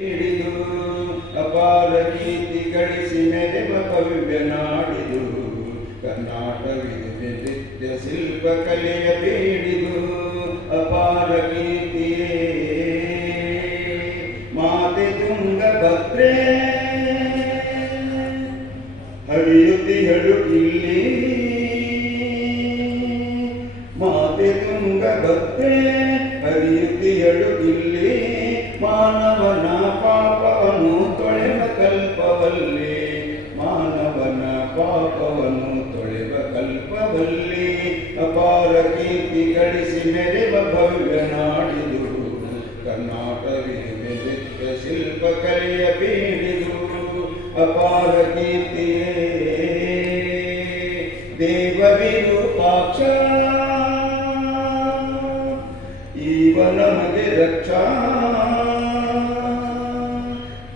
ಹಿಡಿದು ಅಪಾರ ಕೀರ್ತಿ ಗಳಿಸಿ ಮೆರೆವ ಭವ್ಯ ನಾಡಿದು. ಕರ್ನಾಟಕವಿದು ನೃತ್ಯ ಶಿಲ್ಪ ಕಲೆಯ ಬೇಡಿದು ಅಪಾರ ಕೀರ್ತಿಯೇ ಮಾತೆ ತುಂಗಭದ್ರೆ ಹರಿಯುತ್ತಿಹಳು ಇಲ್ಲಿ. ಮಾತೆ ತುಂಗಭದ್ರೆ ಹರಿಯುತ್ತಿಹಳು ಇಲ್ಲಿ. ಗಳಿಸಿ ಮೆರೆವ ಭವ್ಯ ನಾಡಿದು ಕರ್ನಾಟಕವಿದು ನೃತ್ಯ ಶಿಲ್ಪ ಕಲೆಯ ಬೀಡಿದು ಅಪಾರ ಕೀರ್ತಿಯೇ ದೇವ ವಿರೂಪಾಕ್ಷ ಈವ ನಮಗೆ ರಕ್ಷಾ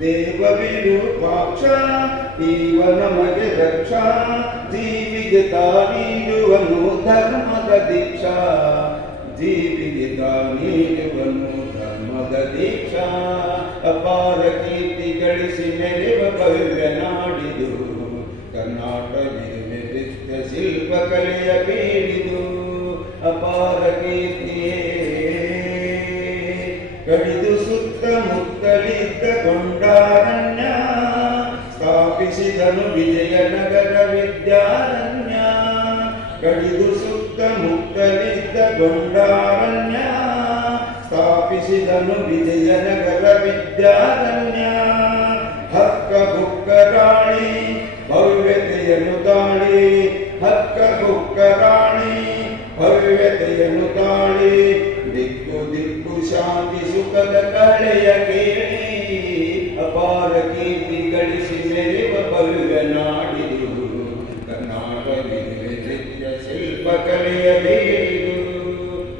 ದೇವ ವಿರೂಪಾಕ್ಷ ಈವ ನಮಗೆ ರಕ್ಷಾ ಜೀವಿಗೆ ತಾನೀಡುವನು ಧರ್ಮದ ದೀಕ್ಷಾ. ಜೀವಿಗೆ ತಾನೀಡುವನು ಧರ್ಮದ ದೀಕ್ಷಾ. ಅಪಾರ ಕೀರ್ತಿ ಗಳಿಸಿ ಮೆರೆವ ಭವ್ಯ ನಾಡಿದು. ಕರ್ನಾಟಕ ನೃತ್ಯ ಶಿಲ್ಪ ಕಲೆಯ ಬೀಡಿದು ಅಪಾರ ಕೀರ್ತಿಯೇ. ಕಡಿದು ಸುತ್ತಮುತ್ತಲಿದ್ದ ಸ್ಥಾಪಿಸಿದನು ವಿಜಯನಗರ ವಿದ್ಯಾರಣ್ಯ, ಕಡಿದು ಸುತ್ತಮುತ್ತಲಿದ್ದ ಗೊಂಡಾರಣ್ಯ, ಸ್ಥಾಪಿಸಿದನು ವಿಜಯನಗರ ವಿದ್ಯಾರಣ್ಯ. ಹಕ್ಕ ಬುಕ್ಕ ರಾಣಿ, ಭವ್ಯತೆಯನ್ನು ತಾಳಿ, ಹಕ್ಕ ಬುಕ್ಕ ರಾಣಿ, ಭವ್ಯತೆಯನ್ನು ತಾಳಿ, ದಿಕ್ಕು ದಿಕ್ಕು ಶಾಂತಿ ಸುಖದ ಕಳೆಯ ನಾಡಿದು